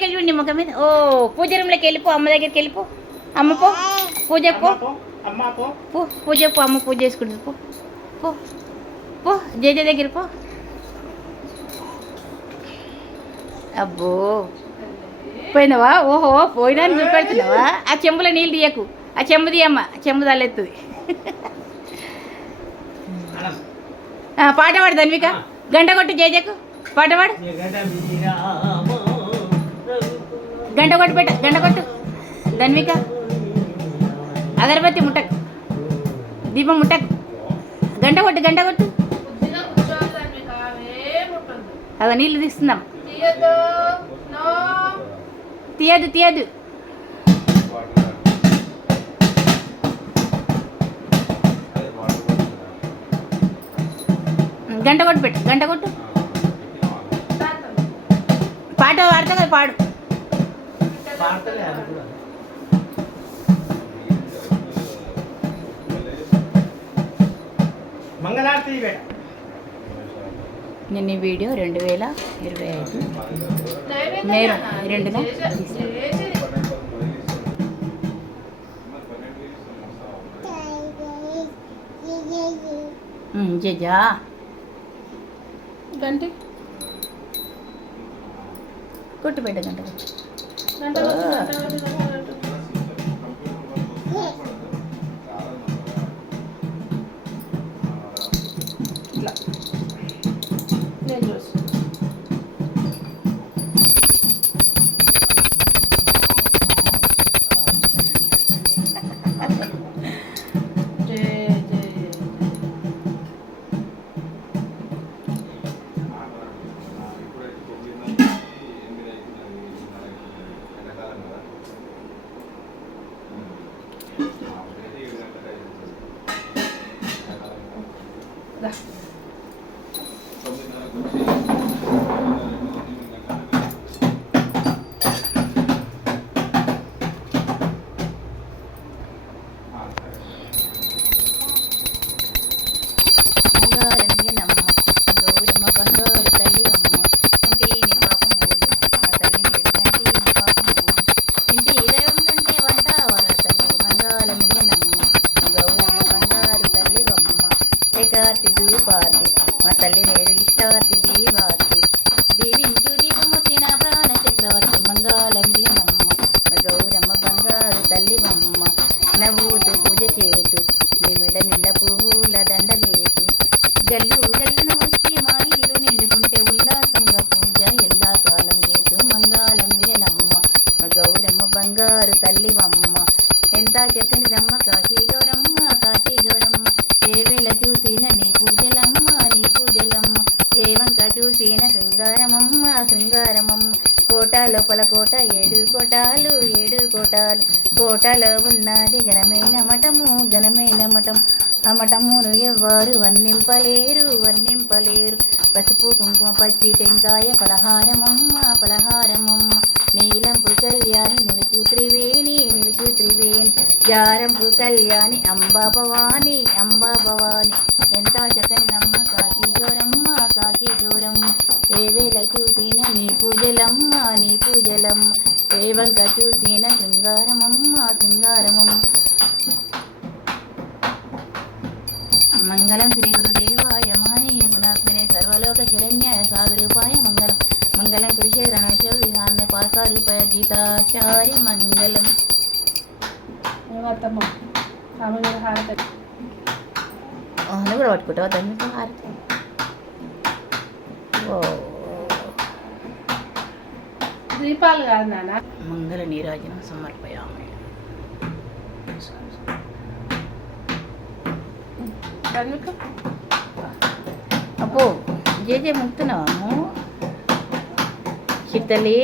లెక్క చూడండి ముఖం మీద. ఓ పూజ రూమ్లోకి వెళ్ళిపో, అమ్మ దగ్గరికి వెళ్ళిపో. అమ్మ పో పూజ పో, పూజ పో, అమ్మ పూజ చేసుకుంటుంది పో. పో పో జేజ దగ్గర పో. అబ్బో పోయినావా? ఓహో పోయినా చూపెడుతున్నావా? ఆ చెంబులో నీళ్ళు తీయకు, ఆ చెంబు తీయమ్మ, చెంబు తలెత్తుంది. పాట పాడు ధన్విక, గంట కొట్టు జేజకు, పాట పాడు. గంట కొట్టు పెట్ట, గంట కొట్టు ధన్విక. అగరబత్తి ముట్టకు, దీపం ముట్టకు, గంట కొట్టు, గంట కొట్టు. అలా నీళ్ళు తీస్తున్నాం. తీయదు తీయదు. గంట కొట్టు పెట్టు, గంట కొట్టు. పాట పాడతా కదా, పాడు. నేను ఈ వీడియో 2025 మే 2న జేజా గంట కొట్టు పెట్ట, గంట కొట్టు. నేను చూసి పార్తి మా తల్లి నేడు ఇష్టవర్తి దీవార్తి దీవించు దీపముత్తిన ప్రాణ చక్రవర్తి మంగాళమిది నమ్మ గౌరమ్మ బంగారు తల్లి వమ్మ నవ్వుతూ పూజ చేతు నీ మెడ నిండ పువ్వుల దండ వేతు గల్లు గల్లును వచ్చి మా ఇల్లు నిండుకుంటే ఉల్లాసంగా పూజ ఎల్లా కాలం చేతు మంగాళమిది నమ్మ గౌరమ్మ బంగారు తల్లి వమ్మ ఎంత చక్కని రమ్మ కాశీ గౌరమ్మ, కాశీ గౌరమ్మ. ఏ వేళ చూసిన నీ పూజలమ్మ, నీ పూజలమ్మ. ఏ వంక చూసిన శృంగారమమ్మ, శృంగారమమ్మ. కోట లోపల కోట 7 కోటాలు, 7 కోటాలు. కోటలో ఉన్నది ఘనమైన మఠము, ఘనమైన మఠం. ఆ మఠమును ఎవ్వరు వర్ణింపలేరు, వర్ణింపలేరు. పసుపు కుంకుమ పచ్చి టెంకాయ పలహారమమ్మ, పలహారమమ్మ. నీలంపు కళ్యాణి నిలుచు త్రివేణి, నిలుచు త్రివేణి. జారంపు కళ్యాణి అంబా భవాని, అంబా భవాని. ఎంత చక్కని నమ్మ కాశీ గౌరమ్మ, కాశీ గౌరమ్మ. ఏ వేళ చూసిన నీ పూజలమ్మ, నీ పూజలమ్మ. ఏ వంక చూసిన శృంగారమమ్మ, శృంగారమమ్మ. మంగళం శ్రీ గురుదేవాయ మహనీయ గుణాత్మనే సర్వలోక శరణ్యాయ సాగరూపాయ మంగళం. మంగళం కురుక్షేత్ర నమశో విహాన్య పాకారూపాయ గీతాచార్య మంగళం. నువ్వు కూడా పట్టుకుంటావా దాన్ని హారతి? దీపాలు కాదు నాన్న. మంగళ నీరాజనం సమర్పయామి. అబ్బో జేజే ముక్తున్నాము శీతలి.